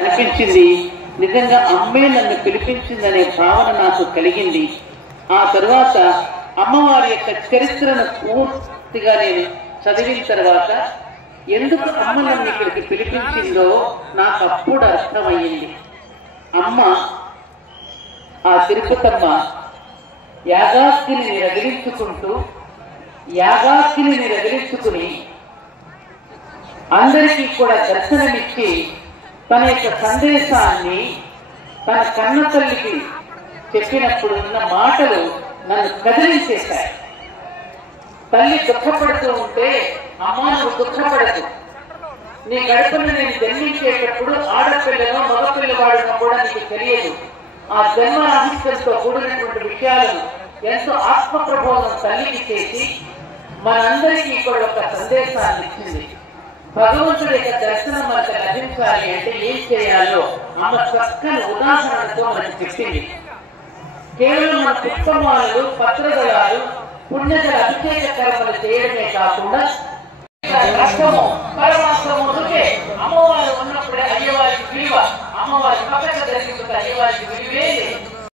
అనిపించింది. నిజంగా అమ్మే నన్ను పిలిపించిందనే భావన నాకు కలిగింది. ఆ తరువాత అమ్మవారి యొక్క చరిత్రను పూర్తిగా నేను చదివిన తర్వాత ఎందుకు అమ్మ నన్ను ఇక్కడికి పిలిపించిందో నాకు అప్పుడు అర్థమయ్యింది. అమ్మ, ఆ తిరుపతమ్మ యాగాగ్నిని రగిలించుకుని అందరికీ కూడా దర్శనమిచ్చి తన యొక్క సందేశాన్ని తన కన్న తల్లికి చెప్పినప్పుడు ఉన్న మాటలు నన్ను కదిలించేశాయి. తల్లి దుఃఖపడుతూ ఉంటే, అమ్మా నువ్వు దుఃఖపడదు, నీ గడపను నేను జన్మించేటప్పుడు ఆడపిల్లలో మగపిల్లవాడినో కూడా నీకు తెలియదు. ఆ జన్మ రహస్యంతో కూడినటువంటి విషయాలను ఎంతో ఆత్మ ప్రబోధం తల్లికి చేసి మనందరికీ ఇక్కడ ఒక సందేశాన్ని ఇచ్చింది. భగవంతుడి యొక్క దర్శనం మనకు లభించాలి అంటే ఏం చేయాలో ఆమె చక్కని ఉదాహరణతో మనకు చెప్పింది. కేవలం మన పుష్పమాలలు, పత్రదళాలు, పుణ్యజల అభిషేక కర్మలు చేయడమే కాకుండా రక్తము, పరమాత్మము అమ్మవారు ఉన్నప్పుడే అయ్యవారికి విలువ, అమ్మవారి పక్కన దర్శించుకుంటే అయ్యవారికి విలువే లేదు.